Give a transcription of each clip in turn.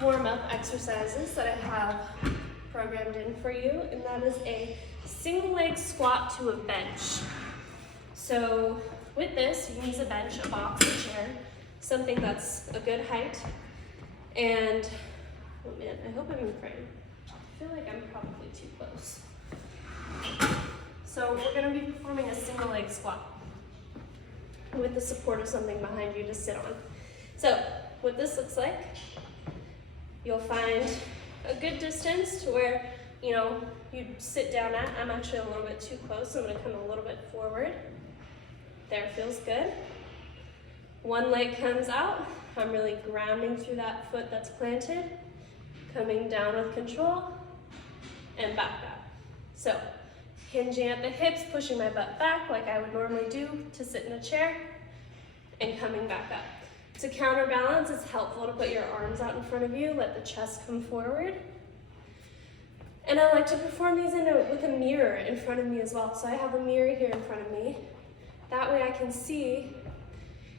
Warm-up exercises that I have programmed in for you, and that is a single leg squat to a bench. So with this, you can use a bench, a box, a chair, something that's a good height. And, oh man, I hope I'm in frame. I feel like I'm probably too close. So we're gonna be performing a single leg squat with the support of something behind you to sit on. So what this looks like, you'll find a good distance to where, you sit down at. I'm actually a little bit too close, so I'm gonna come a little bit forward. There, feels good. One leg comes out. I'm really grounding through that foot that's planted, coming down with control, and back up. So, hinging at the hips, pushing my butt back like I would normally do to sit in a chair, and coming back up. To counterbalance, it's helpful to put your arms out in front of you, let the chest come forward. And I like to perform these with a mirror in front of me as well. So I have a mirror here in front of me. That way I can see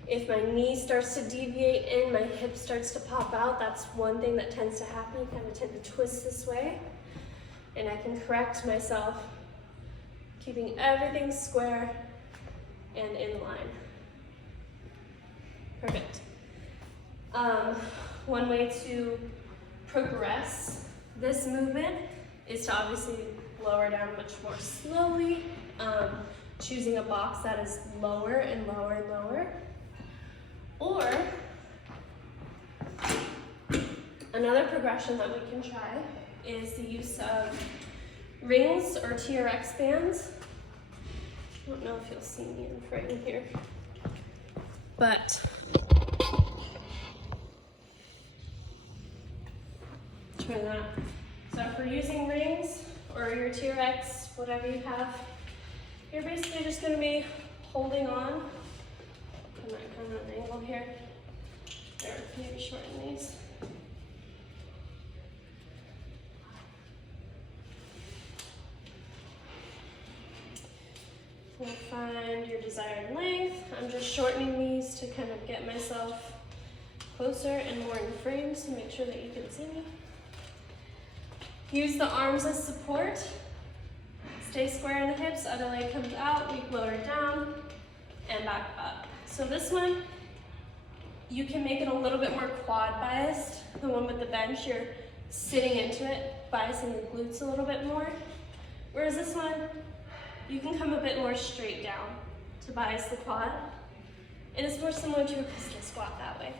if my knee starts to deviate in, my hip starts to pop out. That's one thing that tends to happen. You kind of tend to twist this way. And I can correct myself, keeping everything square and in line. Perfect. One way to progress this movement is to obviously lower down much more slowly, choosing a box that is lower and lower and lower. Or another progression that we can try is the use of rings or TRX bands. I don't know if you'll see me in frame here, but try that. So if we're using rings or your TRX, whatever you have, you're basically just going to be holding on. I'm not kind of an angle here. There, maybe shorten these. You'll find your desired length. I'm just shortening these to kind of get myself closer and more in frame, so make sure that you can see me. Use the arms as support. Stay square in the hips, other leg comes out, we lower down, and back up. So this one, you can make it a little bit more quad biased. The one with the bench, you're sitting into it, biasing the glutes a little bit more. Whereas this one, you can come a bit more straight down to bias the quad. And it's more similar to a pistol squat that way.